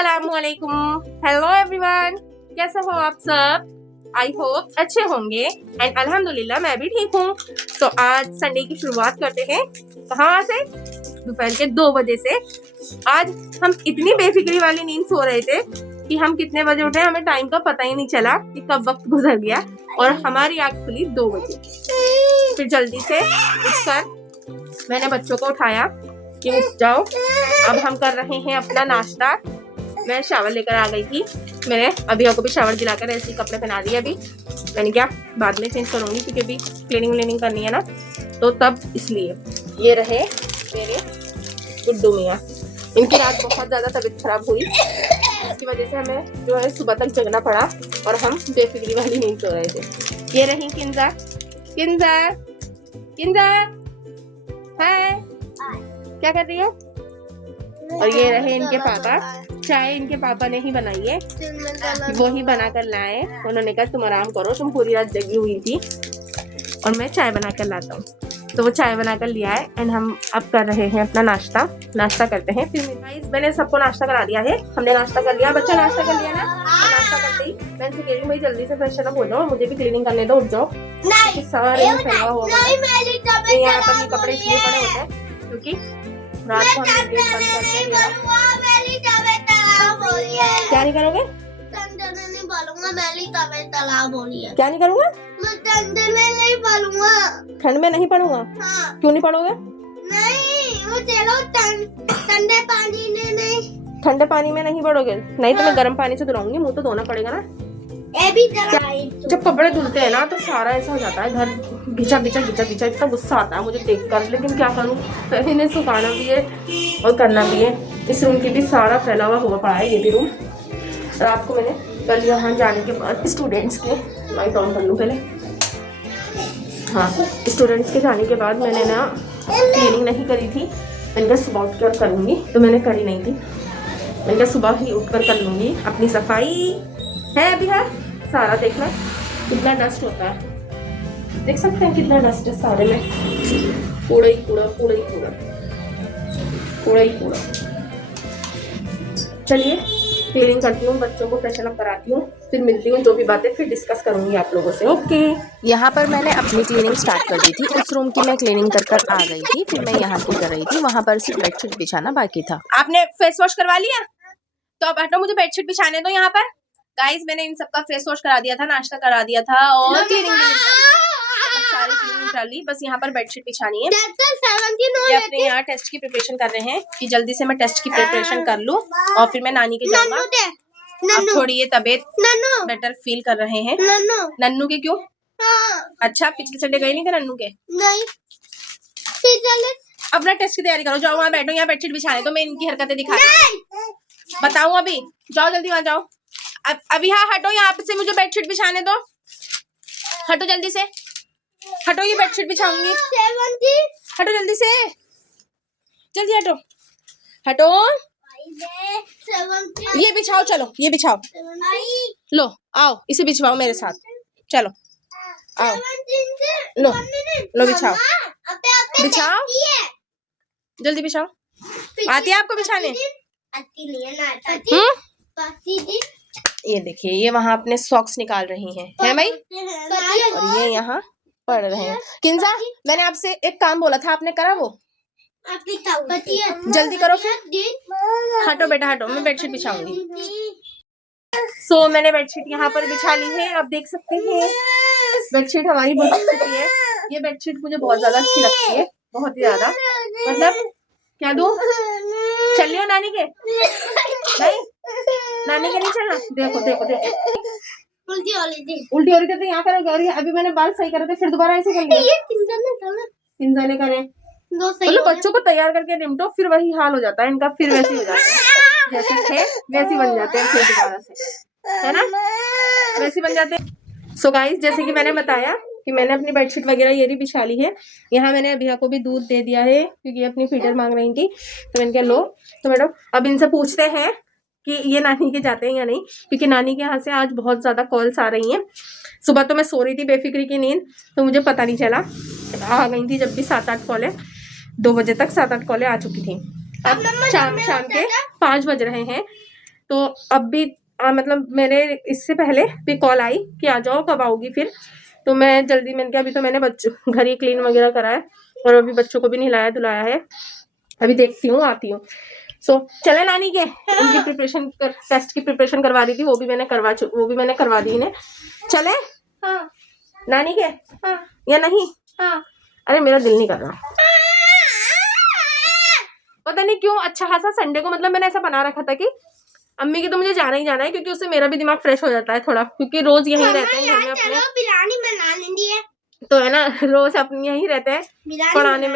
अस्सलामुअलैकुम, hello everyone, कैसे हो आप सब? आई होप अच्छे होंगे एंड अल्हम्दुलिल्लाह मैं भी ठीक हूँ। तो आज संडे की शुरुआत करते हैं। कहाँ से? दोपहर के 2 बजे से। आज हम इतनी बेफिक्री वाली नींद सो रहे थे कि हम कितने बजे उठे हमें टाइम का पता ही नहीं चला कि कब वक्त गुजर गया और हमारी आँख खुली 2 बजे। फिर जल्दी से उठकर मैंने बच्चों को उठाया कि उठ जाओ, अब हम कर रहे हैं अपना नाश्ता। मैं शावर लेकर आ गई थी, मैंने अभी को भी शावर दिलाकर ऐसे ही कपड़े पहना दिए। अभी मैंने क्या बाद में चेंज करूंगी क्योंकि अभी क्लीनिंग करनी है ना, तो तब इसलिए। ये रहे मेरे गुड्डू मियाँ, इनकी रात बहुत ज़्यादा तबीयत खराब हुई, इसकी वजह से हमें जो है सुबह तक जगना पड़ा और हम बेफिक्री वाली नींद सो रहे थे। ये रही किंजा, किंजा किंजा है क्या कर रही है? और ये रहे इनके पापा, चाय इनके पापा ने ही बनाई है, वो ही बना कर लाए। उन्होंने कहा तुम आराम करो, तुम पूरी रात जगी हुई थी और मैं चाय बना कर लाता हूँ। तो वो चाय बना कर लिया है एंड हम अब कर रहे हैं अपना नाश्ता करते हैं। फिर मैंने सबको नाश्ता करा दिया है, हमने नाश्ता कर लिया, बच्चा नाश्ता कर लिया ना। नाश्ता करते ही मैं इनसे कह रही हूँ भाई जल्दी से फ्रेशन अप हो जाओ, मुझे भी क्लीनिंग करने दो, उठ जाओ। सारे यहाँ पर ये कपड़े इसलिए पड़े होते हैं क्योंकि रात को हम गेट बंद करते हैं। क्या नहीं करोगे? नहीं पालूंगा, क्या नहीं करूँगा? मैं नहीं पालूंगा। ठंड में नहीं पढ़ूंगा? हाँ। क्यों नहीं पढ़ोगे? नहीं, वो चलो ठंडे पानी में नहीं। ठंडे पानी में नहीं पढ़ोगे? नहीं तो मैं गर्म पानी से धुलाऊंगी, मुंह तो धोना पड़ेगा ना। जब कपड़े धुलते हैं ना तो सारा ऐसा हो जाता है, घर घिचा इतना गुस्सा आता है मुझे देखकर, लेकिन क्या करूँ, इन्हें सुखाना भी है और करना भी है। इस रूम की भी सारा फैला हुआ पड़ा है, ये भी रूम। रात को मैंने कल यहाँ जाने के बाद स्टूडेंट्स के लाइट ऑन कर लूँ पहले। हाँ, स्टूडेंट्स के जाने के बाद मैंने ना क्लीनिंग नहीं करी थी, मैंने कहा सुबह उठ कर करूँगी, तो मैंने करी नहीं थी। मैंने कहा सुबह ही उठ कर कर लूँगी अपनी सफाई है। अभी है सारा, देखना कितना डस्ट होता है, देख सकते हैं कितना डस्ट है सारे में, कूड़ा ही कूड़ा। चलिए क्लीनिंग करती हूँ, बच्चों को फ्रेशन अप कराती हूँ, फिर मिलती हूँ, जो भी बातें फिर डिस्कस करूंगी आप लोगों से। ओके। यहाँ पर मैंने अपनी क्लीनिंग स्टार्ट कर दी थी, उस रूम की मैं क्लीनिंग कर आ गई थी, फिर मैं यहाँ की कर रही थी, वहाँ पर सिर्फ बेडशीट बिछाना बाकी था। आपने फेस वॉश करवा लिया? तो अब हटो, मुझे बेडशीट बिछाने दो। यहाँ पर गाइस मैंने इन सबका फेस वॉश करा दिया था, नाश्ता करा दिया था और क्लीनिंग सारी क्लीनिंग कर ली, बस यहाँ पर बेडशीट बिछानी है। ये अपने यहाँ टेस्ट की प्रिपरेशन कर रहे हैं कि जल्दी से मैं टेस्ट की प्रिपरेशन कर लूँ और फिर मैं नानी के जाऊंगा। अब थोड़ी ये तबीयत बेटर फील कर रहे हैं। नन्नू के क्यों? अच्छा, पिछले संडे गए नहीं थे नन्नू के? नहीं। अपना टेस्ट की तैयारी करो, जाओ वहाँ बैठो, यहाँ बेडशीट बिछाने तो मैं इनकी हरकतें दिखा बताऊँ अभी, जाओ जल्दी वहाँ जाओ। अभी हाँ हटो, यहाँ से मुझे बेडशीट बिछाने दो, हटो जल्दी से, हटो, ये बेडशीट बिछाऊंगी, हटो जल्दी से, जल्दी हटो, हटो, ये बिछाओ, चलो ये बिछाओ, लो आओ इसे बिछवाओ मेरे साथ, चलो आओ, लो बिछाओ जल्दी बिछाओ। आती है आपको बिछाने? ये देखिए, ये वहाँ अपने सॉक्स निकाल रही हैं, है भाई, और ये यहाँ पढ़ रहे हैं। किंजा, मैंने आपसे एक काम बोला था, आपने करा वो? जल्दी करो फिर। हटो बेटा हटो, मैं बेडशीट बिछाऊंगी। सो मैंने बेडशीट यहाँ पर बिछा ली है, अब देख सकते हैं बेडशीट हमारी बहुत अच्छी है। ये बेडशीट मुझे बहुत ज्यादा अच्छी लगती है, बहुत ही ज्यादा। मतलब क्या दूं? चलियो नानी के? नहीं, नानी के नहीं चलना। देखो उल्टी हो रही थी तो यहाँ करोगे, और अभी मैंने बाल सही करे थे फिर दोबारा ऐसे कर लिया। किंजा ने करे, मतलब बच्चों को तैयार करके निपटो, फिर वही हाल हो जाता है इनका, फिर वैसे हो जाता है जैसे थे वैसे बन जाते हैं फिर दोबारा से, है ना, वैसे बन जाते हैं। सो गाइस, जैसे कि मैंने बताया कि मैंने अपनी बेडशीट वगैरह ये भी बिछा ली है। यहाँ मैंने अभिया को भी दूध दे दिया है क्योंकि अपनी फीडर मांग रही थी, तो मैंने कहा लो। तो मैडम अब इनसे पूछते हैं कि ये नानी के जाते हैं या नहीं, क्योंकि नानी के यहाँ से आज बहुत ज़्यादा कॉल्स आ रही हैं। सुबह तो मैं सो रही थी बेफिक्री की नींद, तो मुझे पता नहीं चला, आ गई थी जब भी 7-8 कॉलें, 2 बजे तक 7-8 कॉलें आ चुकी थी। अब शाम के 5 बज रहे हैं, तो अब भी मतलब मेरे इससे पहले भी कॉल आई कि आ जाओ, कब आओगी फिर। तो मैं जल्दी, मैंने कहा अभी तो मैंने बच्चों घर ही क्लीन वगैरह करा है और अभी बच्चों को भी नहलाया धुलाया है, अभी देखती हूँ आती हूँ। सो चले नानी के, उनकी प्रिपरेशन टेस्ट की प्रिपरेशन करवा दी थी, वो भी मैंने करवा दी इन्हें। चले हाँ नानी के हाँ या नहीं? हाँ। अरे मेरा दिल नहीं कर रहा, पता नहीं क्यों। अच्छा खासा संडे को मतलब मैंने ऐसा बना रखा था कि अम्मी के तो मुझे जाना ही जाना है, क्योंकि उससे मेरा भी दिमाग फ्रेश हो जाता है थोड़ा, क्योंकि रोज यहीं रहते हैं घर में अपने, चलो बिरयानी बना लेंगे। तो है ना, रोज अपने यहीं रहते हैं, पढ़ाने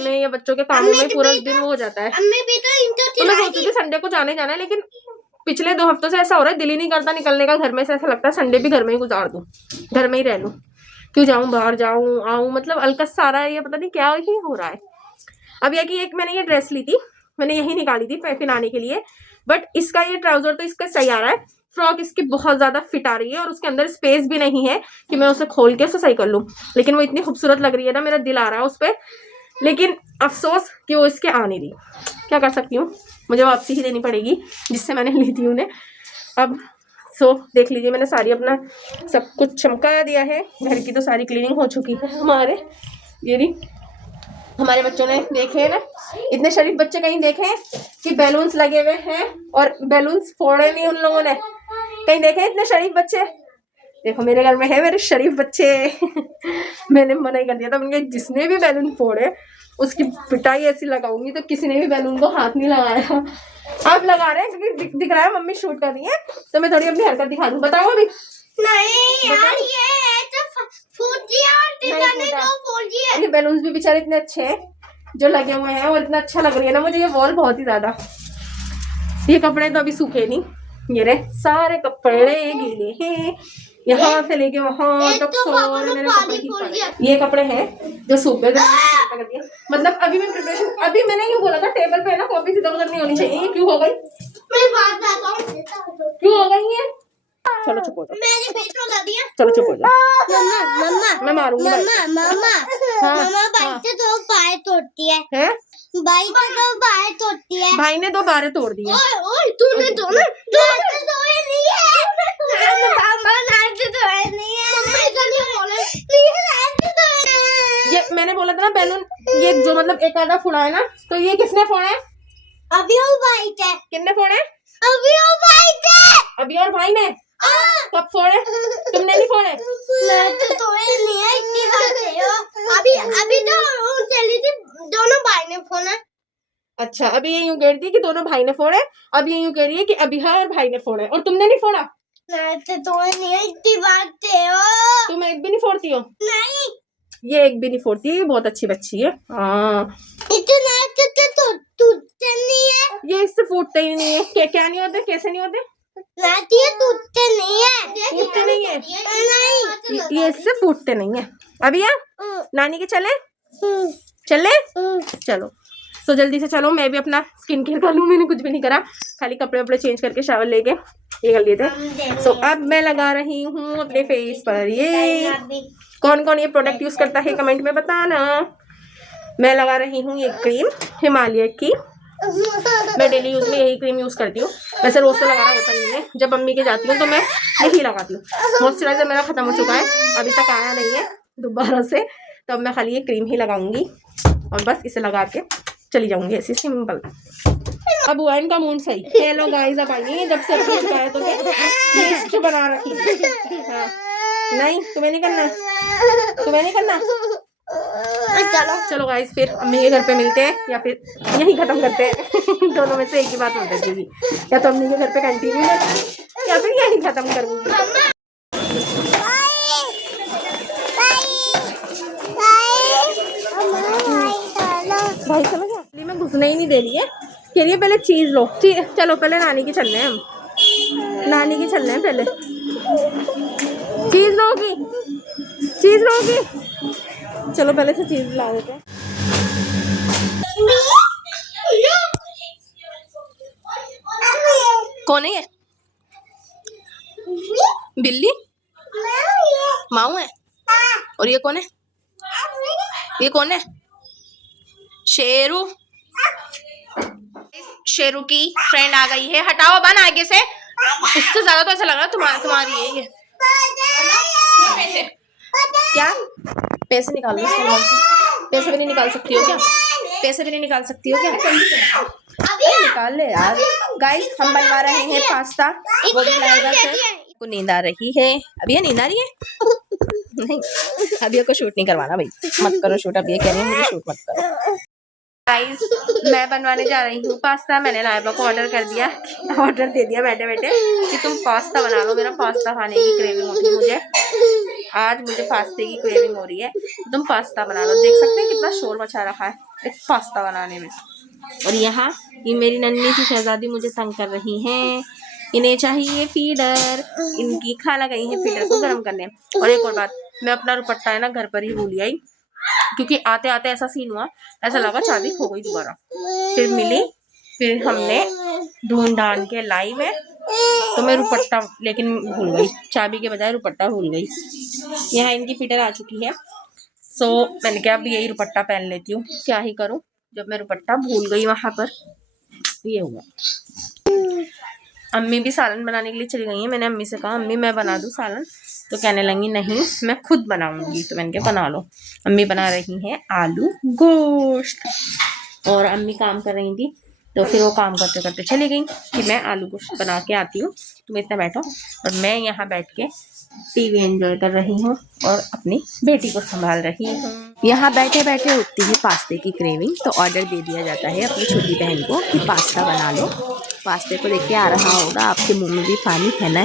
में या बच्चों के कामों में पूरा दिन वो हो जाता है। अम्मी भी तो इनको तो मैं सोचती थी संडे को जाने जाना है, लेकिन पिछले 2 हफ्तों से ऐसा हो रहा है, दिल ही नहीं करता निकलने का घर में से। ऐसा लगता है संडे भी घर में ही गुजार दूं, घर में ही रह लूं, क्यों जाऊं बाहर, जाऊं आऊं, मतलब अलकस सारा ये पता नहीं क्या ही हो रहा है। अब यह कि एक मैंने ये ड्रेस ली थी, मैंने यही निकाली थी पहनाने के लिए, बट इसका ये ट्राउजर तो इसका सही आ रहा है, फ्रॉक इसकी बहुत ज्यादा फिट आ रही है और उसके अंदर स्पेस भी नहीं है कि मैं उसे खोल के उसे सही कर लूं, लेकिन वो इतनी खूबसूरत लग रही है ना, मेरा दिल आ रहा है उस पर। लेकिन अफसोस कि वो इसके आ नहीं रही, क्या कर सकती हूँ, मुझे वापसी ही देनी पड़ेगी जिससे मैंने ली थी उन्हें। अब सो देख लीजिए, मैंने सारी अपना सब कुछ चमका दिया है, घर की तो सारी क्लीनिंग हो चुकी है हमारे। ये रही, हमारे बच्चों ने देखे हैं ना, इतने शरीफ बच्चे कहीं देखे हैं कि बैलून्स लगे हुए हैं और बैलून्स फोड़े नहीं उन लोगों ने, कहीं देखे हैं इतने शरीफ बच्चे? देखो मेरे घर में है मेरे शरीफ बच्चे। मैंने मना ही कर दिया था, मैंने जिसने भी बैलून फोड़े उसकी पिटाई ऐसी लगाऊंगी, तो किसी ने भी बैलून को हाथ नहीं लगाया। आप लगा रहे हैं क्योंकि दिख रहा है मम्मी शूट कर रही है, तो मैं थोड़ी अपनी हरकत दिखा दूं। बताओ अभी। नहीं यार, ये तो फूट गया और दीवाने तो फूट गया। ये बैलून्स भी बेचारे इतने अच्छे हैं जो लगे हुए हैं, और इतना अच्छा लग रही है ना मुझे ये वॉल बहुत ही ज्यादा। ये कपड़े तो अभी सूखे नहीं, ये रहे सारे कपड़े गीले हैं, यहाँ से लेके वहां तक सारे मेरे कपड़े ही पड़े। ये कपड़े हैं जो सूखे कर दिए। मतलब अभी मैं प्रिपरेशन, अभी मैंने यूँ बोला था टेबल पे ना कॉपी इधर उधर नहीं होनी चाहिए, ये क्यों हो गई? मैं बात बताता हूँ क्यों हो गई है? चलो चुप हो जाओ, मैंने पेट्रोल कर दिया। चलो चुप हो जाओ, मम्मा मैं मारूंगी भाई। मम्मा हाँ, मम्मा भाई हाँ। से तो पाए तोड़ती है, हैं? भाई से तो पाए तोड़ती है। भाई ने 2 बारें तोड़ दिए। ओए तूने तो ना तोड़े नहीं है, मम्मा नाच तोड़े नहीं है, मम्मा इधर नहीं बोले नहीं नाच तोड़े। ये मैंने बोला था ना बैलून, ये जो मतलब एक आधा फोड़ा है ना, तो ये किसने फोड़ा है? अभी वो भाई थे, किसने फोड़े? अभी वो भाई थे, अभी और भाई ने। कब फोड़े? तुमने नहीं फोड़े? मैं तो तोड़े नहीं है, इतनी बात है। अभी तो चली थी, दोनों भाई ने फोड़ा। अच्छा, अभी ये यूं कह रही थी कि दोनों भाई ने फोड़े, अब ये यूं कह रही है कि अभिहा और भाई ने फोड़े, और तुमने नहीं फोड़ा? मैं तो तोड़े नहीं है, इतनी बात है। तुम एक भी नहीं फोड़ती हो? नहीं, ये एक भी नहीं फोड़ती है, ये बहुत अच्छी बच्ची है। हाँ, इतना तो टूटते नहीं है, ये इससे फूटते ही नहीं है। क्या नहीं होते, कैसे नहीं होते? नाती है, टूटते नहीं है, फूटते नहीं है, नहीं ये इससे फूटते नहीं है। अभी नानी के चले चलो, तो जल्दी से चलो, मैं भी अपना स्किन केयर कर लूँ। मैंने कुछ भी नहीं करा, खाली कपड़े वपड़े चेंज करके शावर लेके ये कर लिए थे। सो अब मैं लगा रही हूँ अपने फेस पर ये, कौन कौन ये प्रोडक्ट यूज करता है कमेंट में बताना। मैं लगा रही हूँ ये क्रीम हिमालय की, मैं डेली यूज में यही क्रीम यूज करती हूँ। वैसे रोज तो लगाना होता ही नहीं है, जब मम्मी के जाती हूँ तो मैं यही लगाती हूँ। मॉइस्चराइजर मेरा खत्म हो चुका है, अभी तक आया नहीं है दोबारा से, तो अब मैं खाली ये क्रीम ही लगाऊंगी और बस इसे लगा के चली जाऊंगी ऐसी सिंपल। अब हुआ इनका मूड सही। हेलो गाइस, अब आइए, जब से अपनी शिकायत हो गई लिस्ट बना रखी। हाँ, नहीं तुम्हें नहीं करना, तुम्हें नहीं करना। चलो गाइस, फिर अम्मी के घर पे मिलते हैं या फिर यही खत्म करते हैं। दोनों में से एक ही बात हो जाएगी, या तो अम्मी के घर पे कंटिन्यू या फिर यही खत्म करूंगी। भाई चलो क्या, मैं घुसने ही नहीं दे रही है, कह रही है पहले चीज लो। चलो पहले नानी की चलने हैं, हम नानी की चलने हैं, पहले चीज लोगी, चलो पहले से चीज ला देते हैं। कौन है ये? बिल्ली माऊ है, और ये कौन है? ये कौन है? शेरू। शेरू की फ्रेंड आ गई है। हटाओ बन आगे से, इससे ज्यादा तो ऐसा लग रहा है तुम्हारी है ये। पैसे क्या? पैसे निकाल लो इसके अंदर से। पैसे भी नहीं निकाल सकती हो क्या? पैसे भी नहीं निकाल सकती हो क्या? निकाल ले यार। गाइस हम बनवा रहे हैं पास्ता, वो भी लाएगा सर। को नींद आ रही है। अभी ये नींद आ रही है? नहीं, अभी को शूट नहीं करवाना भाई, मत करो शूट। अभी ये कह रही है मुझे शूट मत करो। गाइस मैं बनवाने जा रही हूँ पास्ता। मैंने लाइबा को ऑर्डर कर दिया, ऑर्डर दे दिया बैठे बैठे कि तुम पास्ता बना लो। मेरा पास्ता खाने की क्रेविंग होती है मुझे, आज मुझे पास्ते की क्रेविंग हो रही है। तुम पास्ता बना लो। देख सकते हैं कितना शोर मचा रखा है एक पास्ता बनाने में। और यहाँ ये मेरी नन्ही सी शहजादी मुझे तंग कर रही हैं। इन्हें चाहिए फीडर, इनकी खाला गई है फीडर को गर्म करने। और एक और बात, मैं अपना दुपट्टा है ना घर पर ही भूल आई, क्योंकि आते आते ऐसा सीन हुआ, ऐसा लगा चाबी खो गई दोबारा। फिर मिली, फिर हमने ढूंढ ढांड के लाई में, तो मैं दुपट्टा लेकिन भूल गई, चाबी के बजाय दुपट्टा भूल गई। यहाँ इनकी फीडर आ चुकी है। सो मैंने कहा अब यही दुपट्टा पहन लेती हूँ, क्या ही करूँ जब मैं दुपट्टा भूल गई वहां पर। ये हुआ। अम्मी भी सालन बनाने के लिए चली गई है। मैंने अम्मी से कहा अम्मी मैं बना दूँ सालन, तो कहने लगी नहीं मैं खुद बनाऊंगी। तो मैंने कहा बना लो। अम्मी बना रही हैं आलू गोश्त, और अम्मी काम कर रही थी, तो फिर वो काम करते करते चली गई कि मैं आलू गोश्त बना के आती हूँ, तुम इतना बैठो। और मैं यहाँ बैठ के टीवी एंजॉय कर रही हूँ और अपनी बेटी को संभाल रही हूँ। यहाँ बैठे बैठे उठती है पास्ते की क्रेविंग, तो ऑर्डर दे दिया जाता है अपनी छोटी बहन को कि पास्ता बना लो। पास्ते को देख के आ रहा होगा आपके मुंह में भी पानी, है ना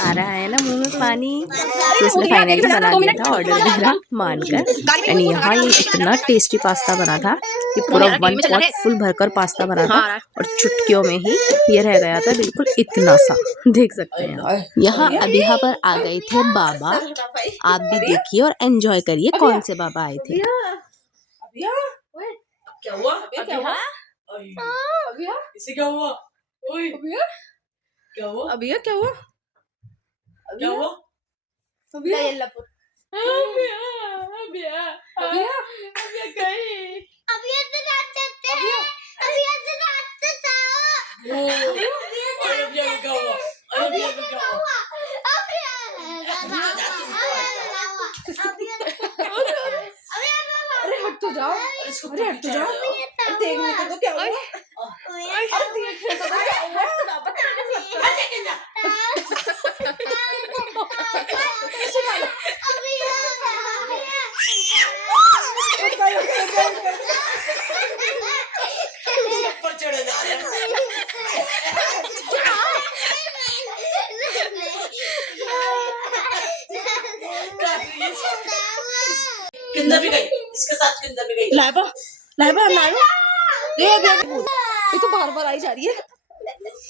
आ रहा है ना मुंह में पानी। तो उसने फाइनली बना दिया था ऑर्डर मेरा मानकर। एंड यहाँ ये इतना टेस्टी पास्ता बना था कि पूरा 1 पॉट फुल भरकर पास्ता बना था, और चुटकियों में ही ये रह गया था बिल्कुल इतना सा, देख सकते हैं। यहाँ अबिहा पर आ गए थे बाबा, आप भी देखिए और एंजॉय करिए कौन से बाबा आए थे। क्या हुआ? क्या हुआ? इसे क्या हुआ? क्या हुआ? अबिया क्या हुआ? क्या हुआ? अबिया अरे हट तो जाओ, अरे हट तो जाओ, देखने को तो क्या हुआ? अरे देखने को तो क्या हुआ? ऊपर चढ़े जा रहे हैं। किंदा भी गई, इसके साथ किंदा भी गई। लाइबा ये तो बार बार आई जा रही है।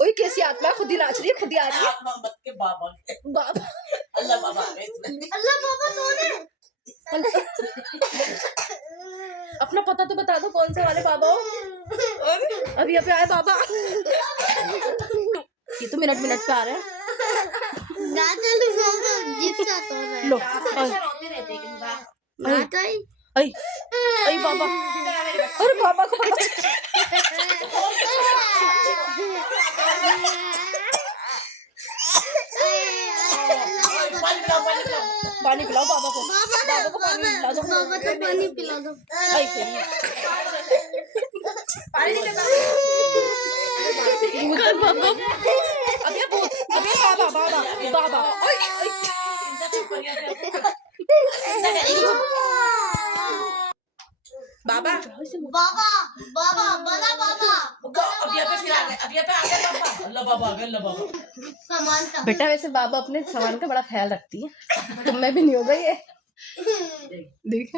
ओए कैसी आत्मा खुद ही नाच रही है, खुद ही आ रही है। आत्मा मत के बाबा बाबा अल्लाह बाबा आ गए इसमें। अल्लाह बाबा कौन है? अपना पता तो बता दो कौन से वाले बाबा हो। अभी अभी आए बाबा, ये तो मिनट पे आ रहे हैं। लो आई बाबा, अरे बाबा को पता पानी पिलाओ बाबा को, बाबा को पानी पिला दो, बाबा को पानी पिला दो। बाबा बाबा बाबा बड़ा बाबा अभी फिर आ गए, अभी आ गए बाबा। अल्लाह बाबा आ गए, अल्लाह बाबा। सामान का बेटा वैसे बाबा अपने सामान का बड़ा ख्याल रखती है, तुम में भी नहीं होगा ये। देख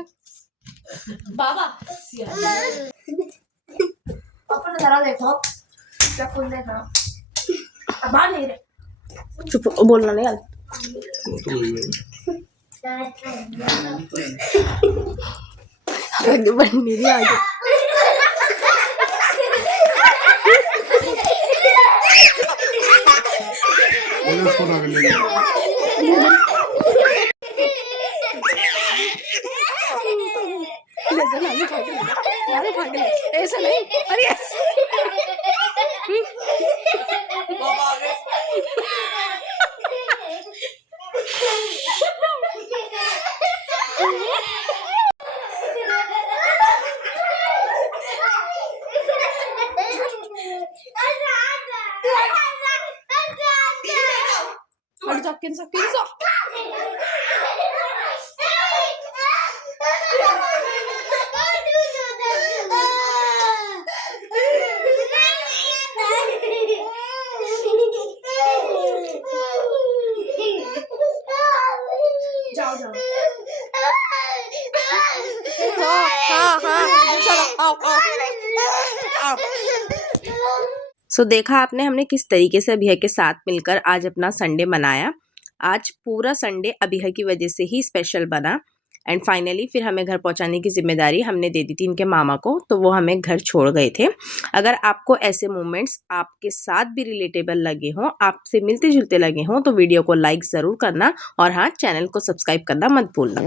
बाबा अपन जरा देखो क्या फुल देखना बाहर नहीं रहे। चुप बोलना नहीं यार। बननी भी आ गई। ऐसा नहीं, अरे kinsa, kinsa, kinsa. जाओ जाओ. हाँ हाँ चलो आओ आओ. सो देखा आपने हमने किस तरीके से अभिया के साथ मिलकर आज अपना संडे मनाया. आज पूरा संडे अभिया की वजह से ही स्पेशल बना. एंड फाइनली फिर हमें घर पहुंचाने की जिम्मेदारी हमने दे दी थी इनके मामा को, तो वो हमें घर छोड़ गए थे. अगर आपको ऐसे मोमेंट्स आपके साथ भी रिलेटेबल लगे हों, आपसे मिलते जुलते लगे हों, तो वीडियो को लाइक ज़रूर करना और हाँ, चैनल को सब्सक्राइब करना मत भूलना.